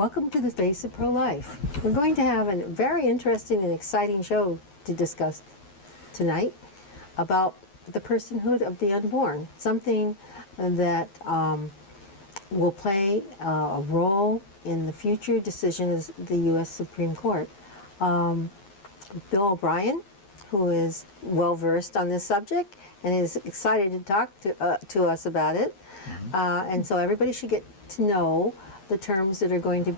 Welcome to the Face of Pro-Life. We're going to have a very interesting and exciting show to discuss tonight about the personhood of the unborn, something that will play a role in the future decisions of the U.S. Supreme Court. Bill O'Brien, who is well-versed on this subject and is excited to talk to us about it. And so everybody should get to know the terms that we're going to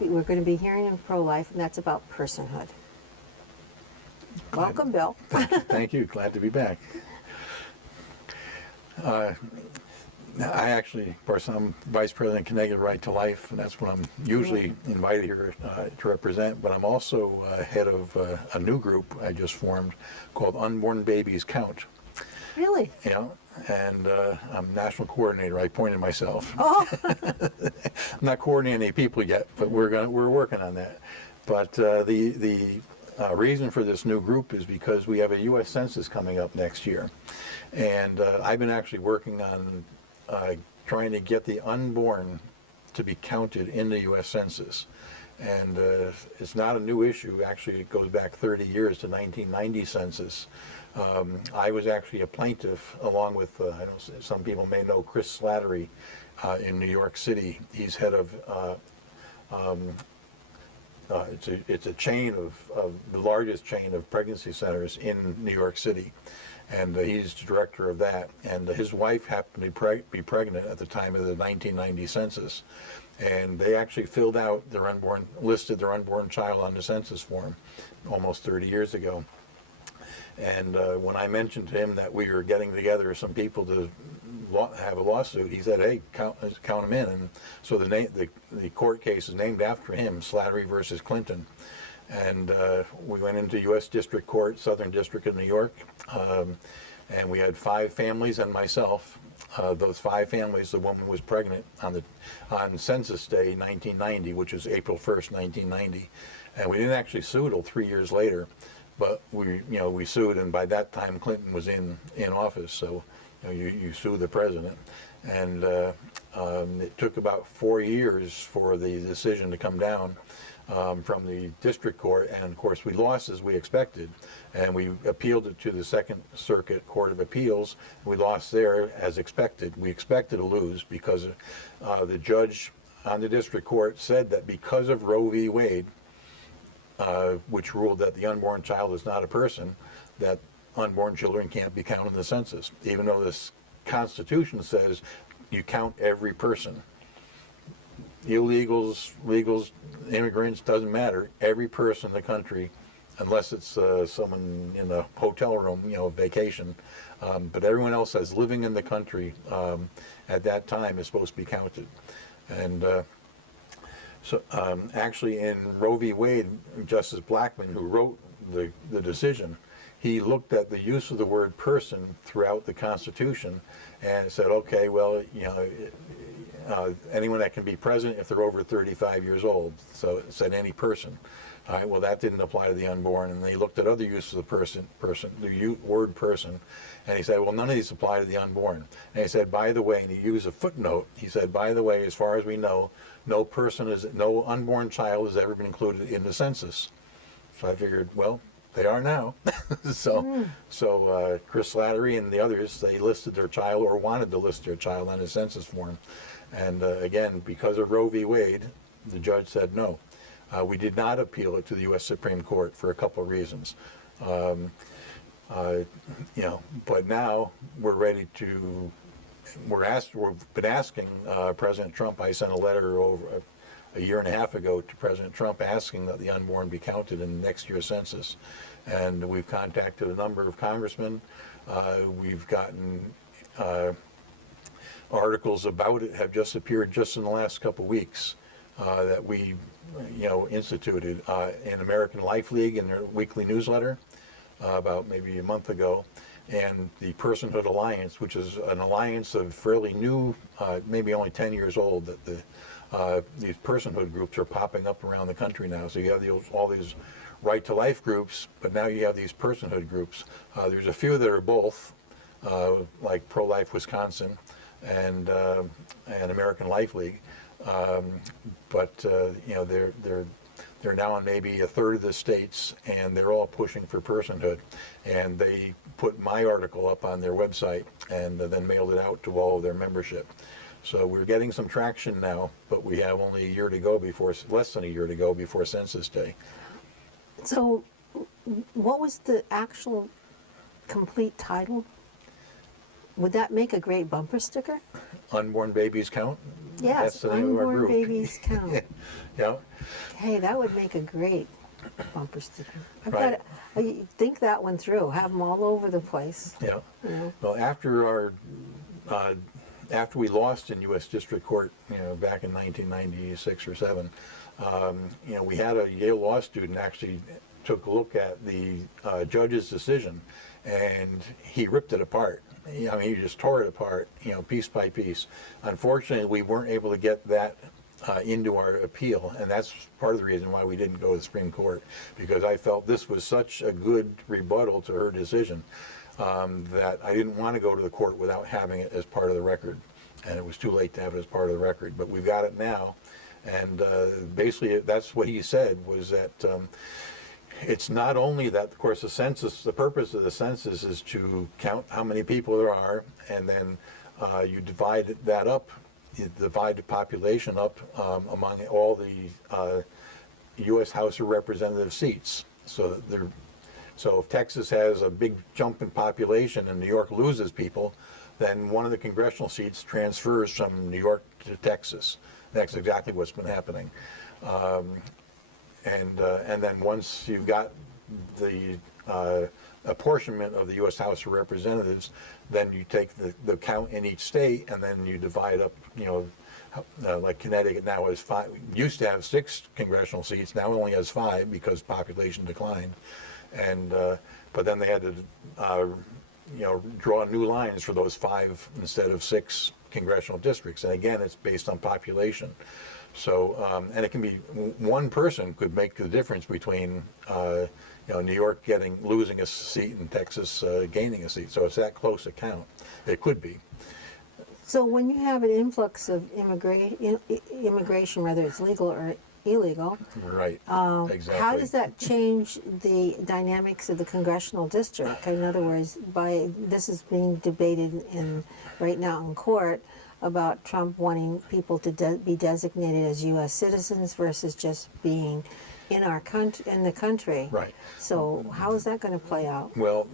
be hearing in pro-life, and that's about personhood. Welcome, Bill. Thank you. Glad to be back. I actually, of course, I'm Vice President Connecticut Right to Life, and that's what I'm usually invited here to represent. But I'm also head of a new group I just formed called Unborn Babies Count. Really? Yeah, and I'm national coordinator. I appointed myself. Oh. I'm not coordinating any people yet, but we're working on that. But the reason for this new group is because we have a U.S. Census coming up next year, and I've been actually working on trying to get the unborn to be counted in the U.S. Census. And it's not a new issue. Actually, it goes back 30 years to 1990 census. I was actually a plaintiff along with, I know some people may know Chris Slattery in New York City. He's head of, it's a chain of the largest chain of pregnancy centers in New York City. And he's the director of that. And his wife happened to be pregnant at the time of the 1990 census. And they actually filled out listed their unborn child on the census form almost 30 years ago. And when I mentioned to him that we were getting together some people to have a lawsuit, he said, "Hey, count them in." And so the court case is named after him, Slattery versus Clinton. And we went into U.S. District Court, Southern District of New York, and we had 5 families and myself. Those 5 families, the woman was pregnant on Census Day 1990, which is April 1st, 1990, and we didn't actually sue till 3 years later, but we sued, and by that time Clinton was in office, so you sue the president, and it took about 4 years for the decision to come down from the district court, and of course we lost as we expected, and we appealed it to the Second Circuit Court of Appeals. We lost there as expected. We expected to lose because the judge on the district court said that because of Roe v. Wade, which ruled that the unborn child is not a person, that unborn children can't be counted in the census, even though this Constitution says you count every person. Illegals, legals, immigrants, doesn't matter. Every person in the country, unless it's someone in a hotel room, vacation, but everyone else that's living in the country at that time is supposed to be counted. And so actually in Roe v. Wade, Justice Blackmun, who wrote the decision, he looked at the use of the word person throughout the Constitution and said, okay, well, anyone that can be president if they're over 35 years old. So it said any person. All right, well, that didn't apply to the unborn. And they looked at other uses of the word person, and he said, well, none of these apply to the unborn. And he said, by the way, and he used a footnote, he said, by the way, as far as we know, no unborn child has ever been included in the census. So I figured, well, they are now. So Chris Slattery and the others, they listed their child or wanted to list their child on the census form. And again, because of Roe v. Wade, the judge said no. We did not appeal it to the U.S. Supreme Court for a couple of reasons. But now we're ready to. We've been asking President Trump. I sent a letter over a year and a half ago to President Trump asking that the unborn be counted in next year's census, and we've contacted a number of congressmen. We've gotten articles about it have just appeared just in the last couple of weeks that we instituted in American Life League in their weekly newsletter about maybe a month ago, and the Personhood Alliance, which is an alliance of fairly new, maybe only 10 years old, that these personhood groups are popping up around the country now. So you have all these right to life groups, but now you have these personhood groups. There's a few that are both, like Pro-Life Wisconsin and American Life League. but they're now in maybe a third of the states, and they're all pushing for personhood. And they put my article up on their website and then mailed it out to all of their membership. So we're getting some traction now, but we have only a year to go less than a year to go before Census Day. So, what was the actual complete title? Would that make a great bumper sticker? Unborn babies count? Yes, That's the name of our unborn group. babies count. Yeah. Hey, that would make a great bumper sticker. Right. I think that one through. Have them all over the place. Yeah. Yeah. Well, after we lost in U.S. District Court, back in 1996 or 7, we had a Yale law student actually took a look at the judge's decision, and he ripped it apart. He just tore it apart, piece by piece. Unfortunately, we weren't able to get that into our appeal, and that's part of the reason why we didn't go to the Supreme Court, because I felt this was such a good rebuttal to her decision that I didn't want to go to the court without having it as part of the record, and it was too late to have it as part of the record. But we've got it now, and basically that's what he said, was that it's not only that, of course, the purpose of the census is to count how many people there are, and then you divide that up, you divide the population up among all the U.S. House of Representative seats. So if Texas has a big jump in population and New York loses people, then one of the congressional seats transfers from New York to Texas. That's exactly what's been happening. And then once you've got the apportionment of the U.S. House of Representatives, then you take the count in each state, and then you divide up, like Connecticut now has 5, used to have 6 congressional seats, now it only has 5 because population declined. And but then they had to draw new lines for those 5 instead of 6 congressional districts. And again, it's based on population. So, and it can be one person could make the difference between, New York losing a seat and Texas gaining a seat. So it's that close a count. It could be. So when you have an influx of immigration, whether it's legal or illegal, Right. Exactly. how does that change the dynamics of the congressional district? In other words, this is being debated right now in court about Trump wanting people to be designated as U.S. citizens versus just being in the country. Right. So how is that going to play out? Well,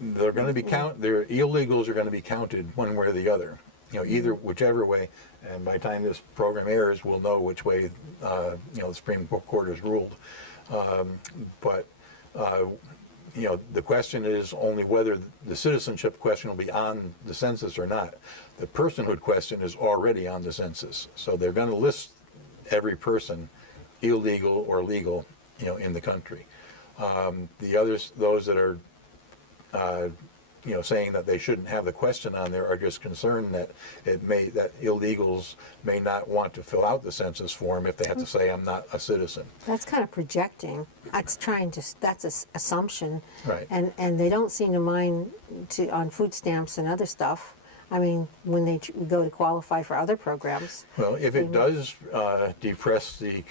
they're going to be their illegals are going to be counted one way or the other. Whichever way. And by the time this program airs, we'll know which way the Supreme Court has ruled. But the question is only whether the citizenship question will be on the census or not. The personhood question is already on the census. So they're going to list every person, illegal or legal, in the country. The others, those that are, saying that they shouldn't have the question on there, are just concerned that that illegals may not want to fill out the census form if they have to say, I'm not a citizen. That's kind of projecting. That's that's an assumption. Right. And they don't seem to mind on food stamps and other stuff. I mean, when they go to qualify for other programs. Well, if it does depress the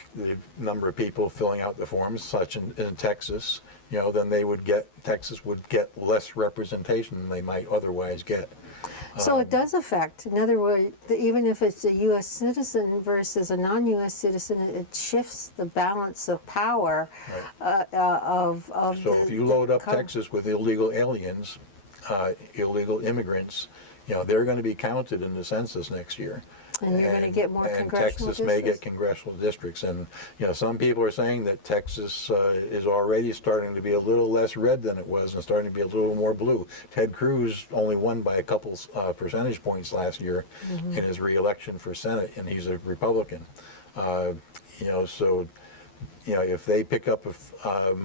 number of people filling out the forms, such in Texas, then Texas would get less representation than they might otherwise get. So it does affect. In other words, even if it's a U.S. citizen versus a non-U.S. citizen, it shifts the balance of power of So if you load up Texas with illegal aliens, illegal immigrants, they're going to be counted in the census next year. And you're going to get more congressional Texas districts? may get congressional districts. And, some people are saying that Texas is already starting to be a little less red than it was and starting to be a little more blue. Ted Cruz only won by a couple percentage points last year in his reelection for Senate, and he's a Republican. So if they pick up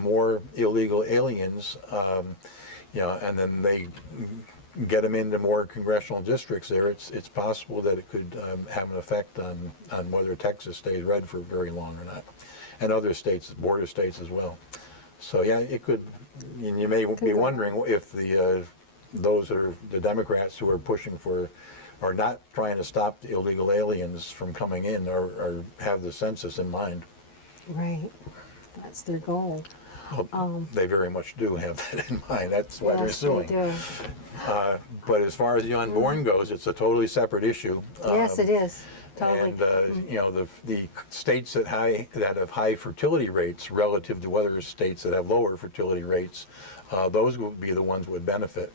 more illegal aliens, and then they get them into more congressional districts there, it's possible that it could have an effect on whether Texas stays red for very long or not, and other states, border states as well. So yeah, it could. And you may be wondering if those are the Democrats who are pushing for are not trying to stop the illegal aliens from coming in or have the census in mind. Right. That's their goal. Well, they very much do have that in mind. That's why they're Yes, suing. they do. But as far as the unborn goes, it's a totally separate issue. Yes, it is. Totally. And you know, the states that have high fertility rates relative to other states that have lower fertility rates, those would be the ones that would benefit.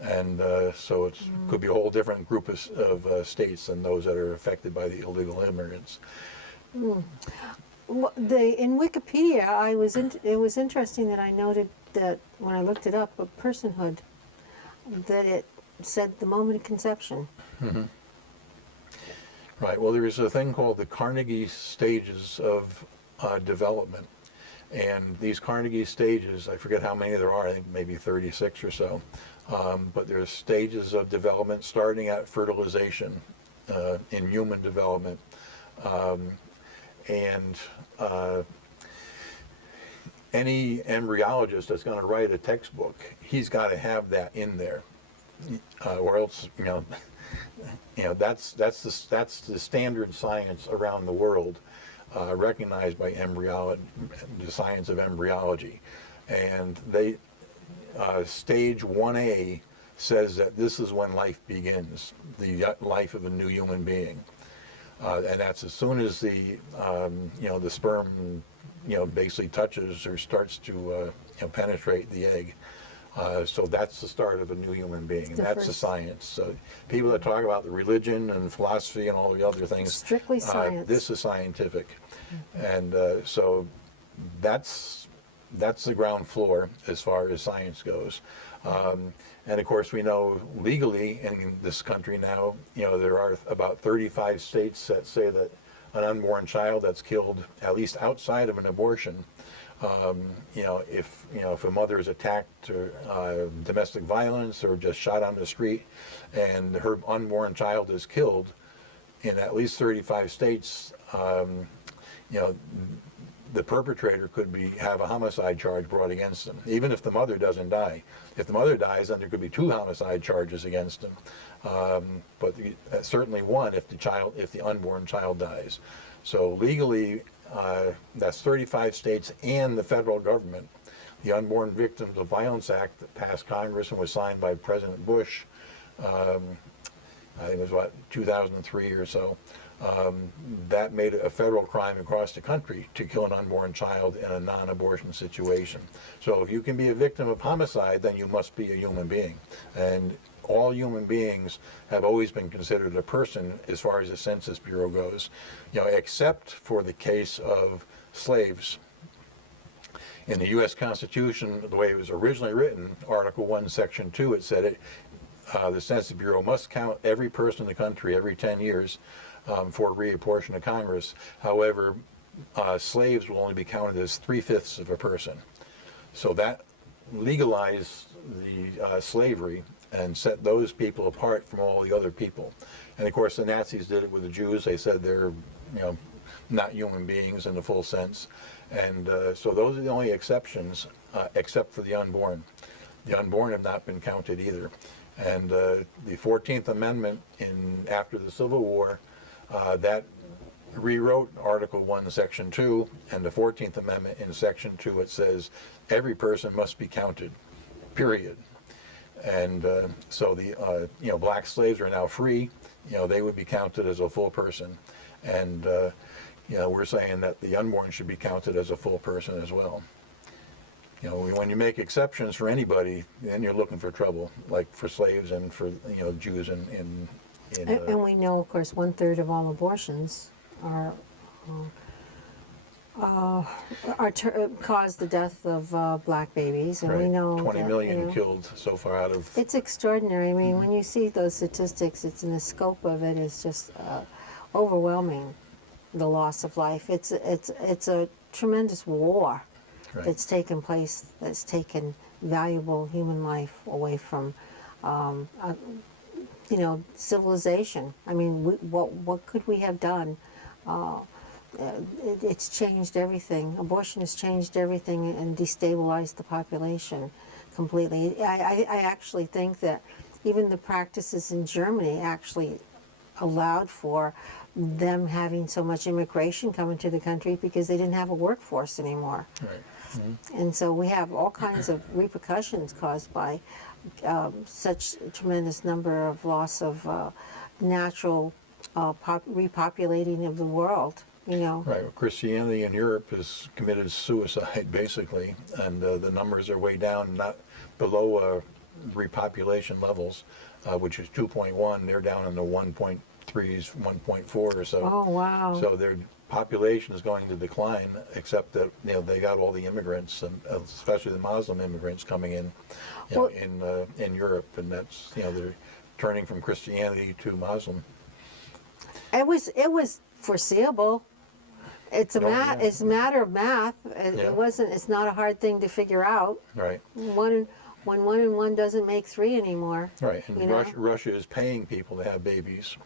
And so it could be a whole different group of states than those that are affected by the illegal immigrants. Well, in Wikipedia, it was interesting that I noted that when I looked it up, of personhood, that it said the moment of conception. Right. Well, there is a thing called the Carnegie stages of development. And these Carnegie stages, I forget how many there are, I think maybe 36 or so. But there's stages of development starting at fertilization in human development. And any embryologist that's going to write a textbook, he's got to have that in there, or else, that's the standard science around the world, recognized by the science of embryology, and they stage 1A says that this is when life begins, the life of a new human being. And that's as soon as the sperm basically touches or starts to penetrate the egg. So that's the start of a new human being. And that's the science. So people that talk about the religion and philosophy and all the other things, Strictly science. this is scientific, and so that's the ground floor as far as science goes. And of course, we know legally in this country now, there are about 35 states that say that an unborn child that's killed, at least outside of an abortion, if a mother is attacked or domestic violence or just shot on the street, and her unborn child is killed, in at least 35 states, the perpetrator could have a homicide charge brought against them, even if the mother doesn't die. If the mother dies, then there could be 2 homicide charges against them, but certainly one if the unborn child dies. So legally, that's 35 states and the federal government. The Unborn Victims of Violence Act that passed Congress and was signed by President Bush, I think it was 2003 or so. That made it a federal crime across the country to kill an unborn child in a non-abortion situation. So if you can be a victim of homicide, then you must be a human being. And all human beings have always been considered a person as far as the Census Bureau goes, except for the case of slaves. In the U.S. Constitution, the way it was originally written, Article 1, Section 2, it said the Census Bureau must count every person in the country every 10 years for reapportion to Congress. However, slaves will only be counted as 3/5 of a person. So that legalized the slavery and set those people apart from all the other people. And of course, the Nazis did it with the Jews. They said they're, not human beings in the full sense. And so those are the only exceptions, except for the unborn. The unborn have not been counted either. And the 14th Amendment after the Civil War, that rewrote Article 1, Section 2, and the 14th Amendment in Section 2, it says every person must be counted, period. And so the black slaves are now free. They would be counted as a full person. And we're saying that the unborn should be counted as a full person as well. When you make exceptions for anybody, then you're looking for trouble, like for slaves and for Jews and we know, of course, 1/3 of all abortions cause the death of black babies, and right, we know 20 that, million killed so far out of. It's extraordinary. I mean, when you see those statistics, the scope of it is just overwhelming. The loss of life. It's a tremendous war Right. that's taken place. That's taken valuable human life away from, civilization. I mean, what could we have done? It's changed everything. Abortion has changed everything and destabilized the population completely. I actually think that even the practices in Germany actually allowed for them having so much immigration coming to the country because they didn't have a workforce anymore. Right. And so we have all kinds of repercussions caused by such a tremendous number of loss of natural repopulating of the world, you know. Right. Well, Christianity in Europe has committed suicide, basically, and the numbers are way down, not below repopulation levels, which is 2.1. They're down in the 1.3s, 1.4 or so. Oh, wow. So their population is going to decline, except that they got all the immigrants, and especially the Muslim immigrants coming in, Well, in Europe, and that's they're turning from Christianity to Muslim. It was foreseeable. It's a Yeah. it's a matter of math. Yeah. It wasn't. It's not a hard thing to figure out. Right. When 1 and 1 doesn't make 3 anymore. Right, and you know? Russia is paying people to have babies,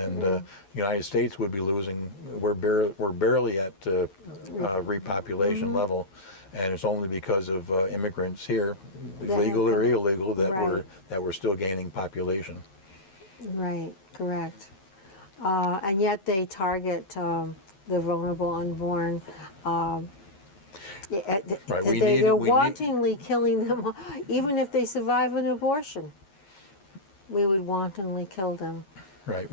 and the United States would be losing. We're barely at repopulation level, and it's only because of immigrants here, That legal have or come- illegal, Right. that we're still gaining population. Right. Correct. And yet they target the vulnerable unborn. Right, we They're need- we need- wantonly killing them, even if they survive an abortion. We would wantonly kill them. Right,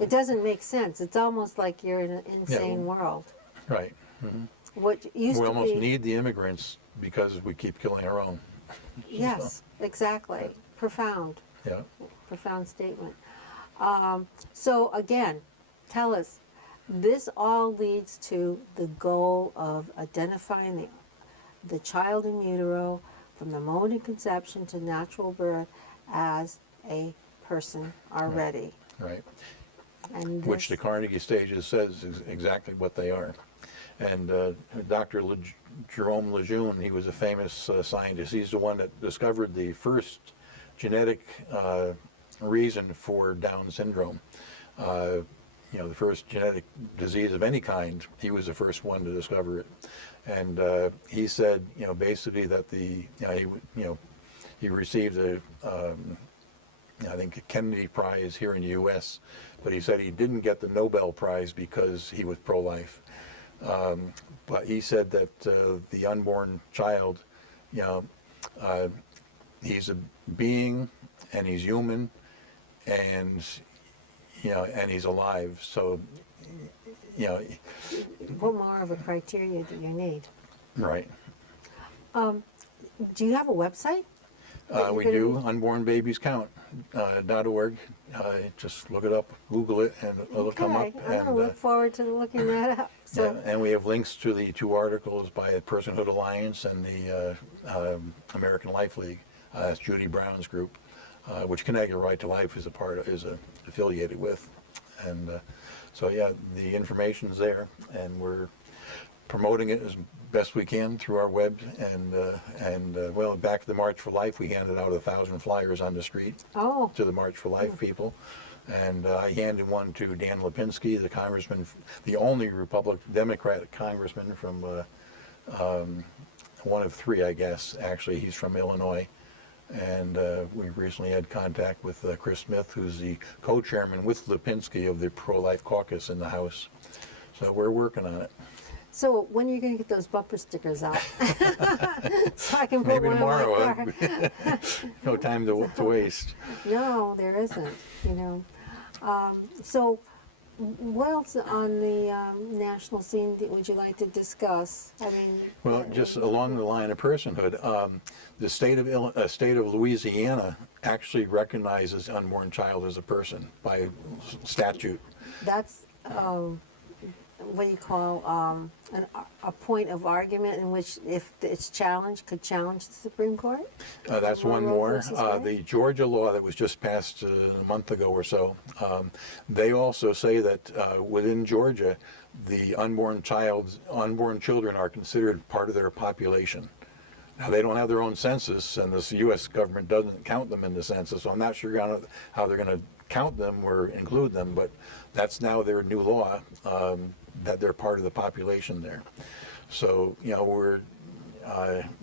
It doesn't make sense. It's almost like you're in an insane world. right. What used We to almost be, need the immigrants because we keep killing our own. yes, exactly. Profound statement. So again, tell us, this all leads to the goal of identifying the child in utero from the moment of conception to natural birth as a person already. Right. And Which the this- Carnegie Stages says is exactly what they are. And Dr. Jerome Lejeune, he was a famous scientist. He's the one that discovered the first genetic reason for Down syndrome. The first genetic disease of any kind, he was the first one to discover it. And he said, basically that he received I think a Kennedy Prize here in the U.S., but he said he didn't get the Nobel Prize because he was pro-life. But he said that the unborn child, he's a being, and he's human, and he's alive. So, what more of a criteria do you need? right. Do you have a website? that We you're do gonna- unbornbabiescount.org. Just look it up, Google it, and it'll come up. Okay, I'm going to And, look forward to looking that up. So, yeah, and we have links to the 2 articles by the Personhood Alliance and the American Life League. That's Judy Brown's group, which Connecticut Right to Life is affiliated with. And so yeah, the information's there, and we're promoting it as best we can through our web. And well, back to the March for Life, we handed out 1,000 flyers on the street oh, to the March for Life people. And I handed one to Dan Lipinski, the congressman, the only Democratic congressman from one of 3, I guess. Actually, he's from Illinois. And we recently had contact with Chris Smith, who's the co-chairman with Lipinski of the Pro-Life Caucus in the House. So we're working on it. so when are you going to get those bumper stickers out? So I can put Maybe one tomorrow. on my car. No time to waste. No, there isn't, So what else on the national scene would you like to discuss? I mean, Well, just along the line of personhood, the state of Louisiana actually recognizes unborn child as a person by statute. that's what do you call a point of argument in which, if it's challenged, could challenge the Supreme Court? That's one Roe more. versus Wade? The Georgia law that was just passed a month ago or so, they also say that within Georgia, the unborn children are considered part of their population. Now, they don't have their own census, and the U.S. government doesn't count them in the census, so I'm not sure how they're going to count them or include them, but that's now their new law, that they're part of the population there. So,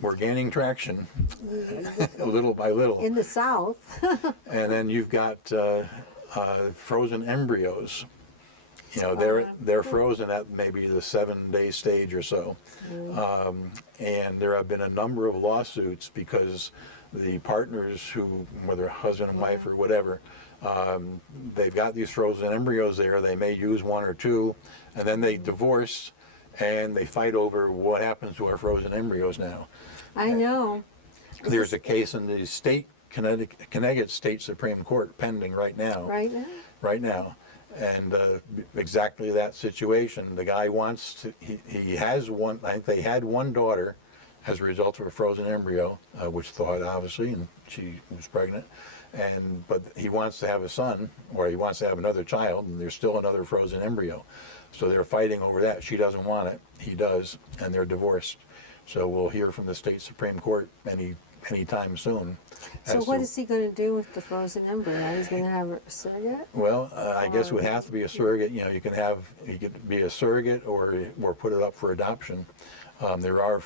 we're gaining traction little by little. In the South. And then you've got frozen embryos. They're frozen at maybe the 7-day stage or so. And there have been a number of lawsuits because the partners who, whether husband and wife or whatever, they've got these frozen embryos there. They may use one or two, and then they divorce, and they fight over what happens to our frozen embryos now. I know. There's a case in the Connecticut State Supreme Court pending right now. Right now. And exactly that situation. The guy wants to, he has one, I think they had one daughter as a result of a frozen embryo, which thawed obviously, and she was pregnant. But he wants to have a son, or he wants to have another child, and there's still another frozen embryo. So they're fighting over that. She doesn't want it, he does, and they're divorced. So we'll hear from the state Supreme Court anytime soon. So what is he going to do with the frozen embryo? He's going to have a surrogate? Well, I guess it would have to be a surrogate. You could be a surrogate or put it up for adoption. There are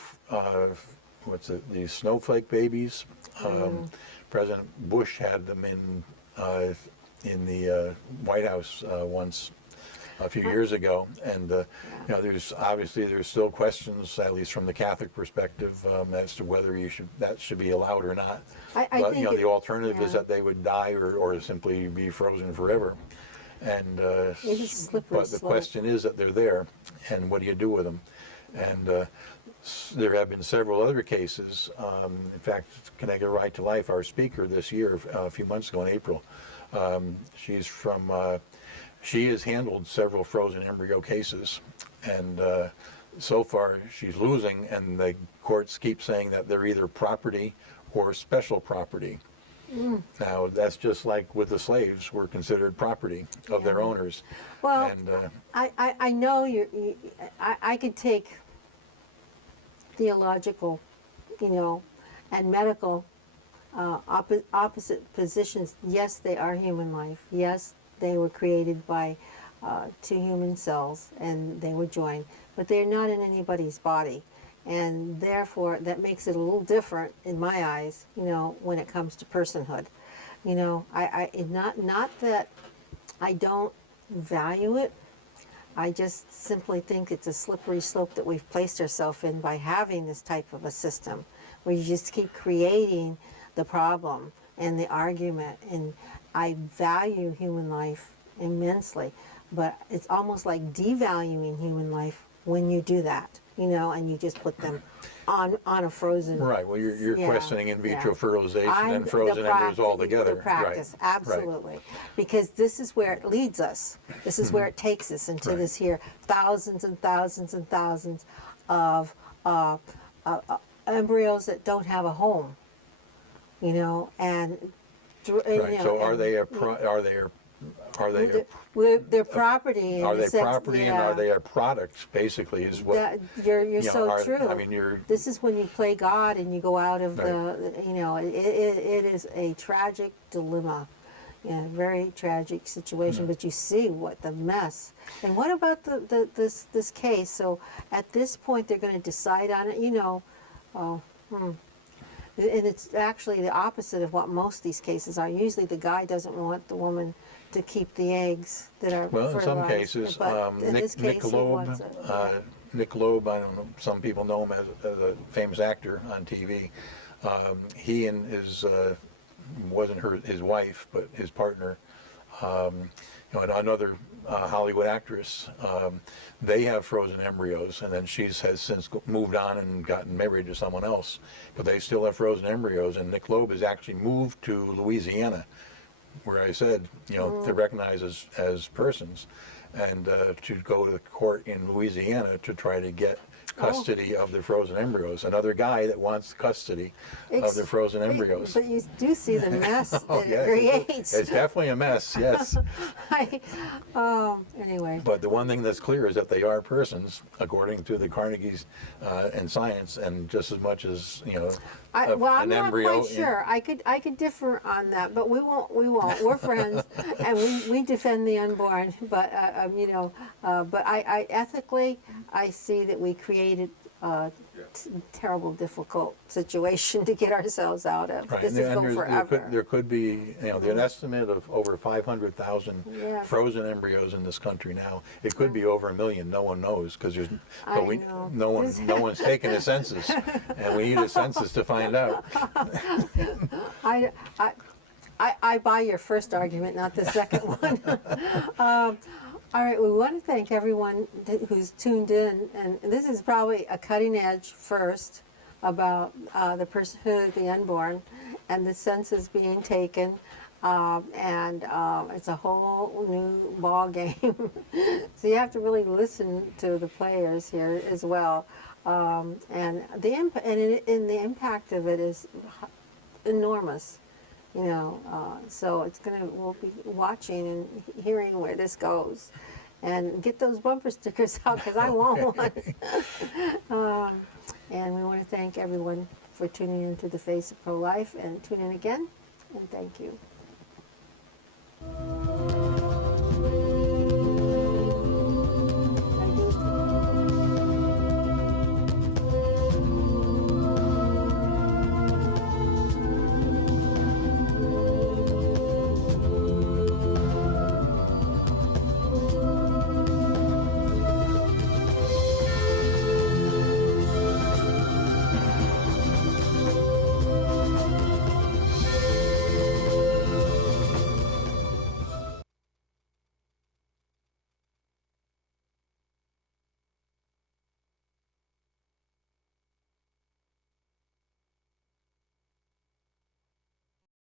these snowflake babies. President Bush had them in the White House once a few years ago, and there's still questions, at least from the Catholic perspective, as to whether that should be allowed or not. But the alternative is that they would die or simply be frozen forever. And but the question is that they're there, and what do you do with them? And there have been several other cases. In fact, Connecticut Right to Life, our speaker this year, a few months ago in April, she's from. She has handled several frozen embryo cases, and so far she's losing, and the courts keep saying that they're either property or special property. Now, that's just like with the slaves, were considered property of their owners. Well, and, I know I could take theological, and medical opposite positions. Yes, they are human life. Yes, they were created by two human cells, and they were joined, but they're not in anybody's body, and therefore that makes it a little different in my eyes. When it comes to personhood, not that I don't value it. I just simply think it's a slippery slope that we've placed ourselves in by having this type of a system, where you just keep creating the problem and the argument. And I value human life immensely, but it's almost like devaluing human life when you do that, and you just put them on a frozen. Right. Well, you're questioning in vitro fertilization and frozen embryos altogether. The practice, right. absolutely, right. Because this is where it leads us. This is where it takes us into this here thousands and thousands and thousands of embryos that don't have a home. And right. So are they they're property? Are they property, and are they a product? Basically, is what you're so true. I mean, this is when you play God and you go out of the. It is a tragic dilemma, very tragic situation. But you see what the mess. And what about this case? So at this point, they're going to decide on it. And it's actually the opposite of what most of these cases are. Usually the guy doesn't want the woman to keep the eggs that are in some cases. Nick Loeb, I don't know, some people know him as a famous actor on TV. He and his, wasn't his wife, but his partner, another Hollywood actress, they have frozen embryos, and then has since moved on and gotten married to someone else, but they still have frozen embryos. And Nick Loeb has actually moved to Louisiana, where I said, they're recognized as persons, and to go to the court in Louisiana to try to get custody of the frozen embryos. Another guy that wants custody of the frozen embryos. But you do see the mess that it creates. It's definitely a mess, yes. Anyway. But the one thing that's clear is that they are persons, according to the Carnegie's and science, and just as much as I'm an not embryo. Quite sure. I could differ on that, but we won't. We're friends, and we defend the unborn. But but I ethically, I see that we created terrible, difficult situation to get ourselves out of. Right, This and is go forever. there could be, an estimate of over 500,000 Yeah. frozen embryos in this country now. It could be over 1 million. No one knows because I know. no one's taken a census, and we need a census to find out. I buy your first argument, not the second one. All right, we want to thank everyone who's tuned in, and this is probably a cutting edge first about the personhood of the unborn and the census being taken, and it's a whole new ball game. So you have to really listen to the players here as well, and the impact of it is enormous. So we'll be watching and hearing where this goes, and get those bumper stickers out because I want one. And we want to thank everyone for tuning into The Face of Pro-Life, and tune in again, and thank you.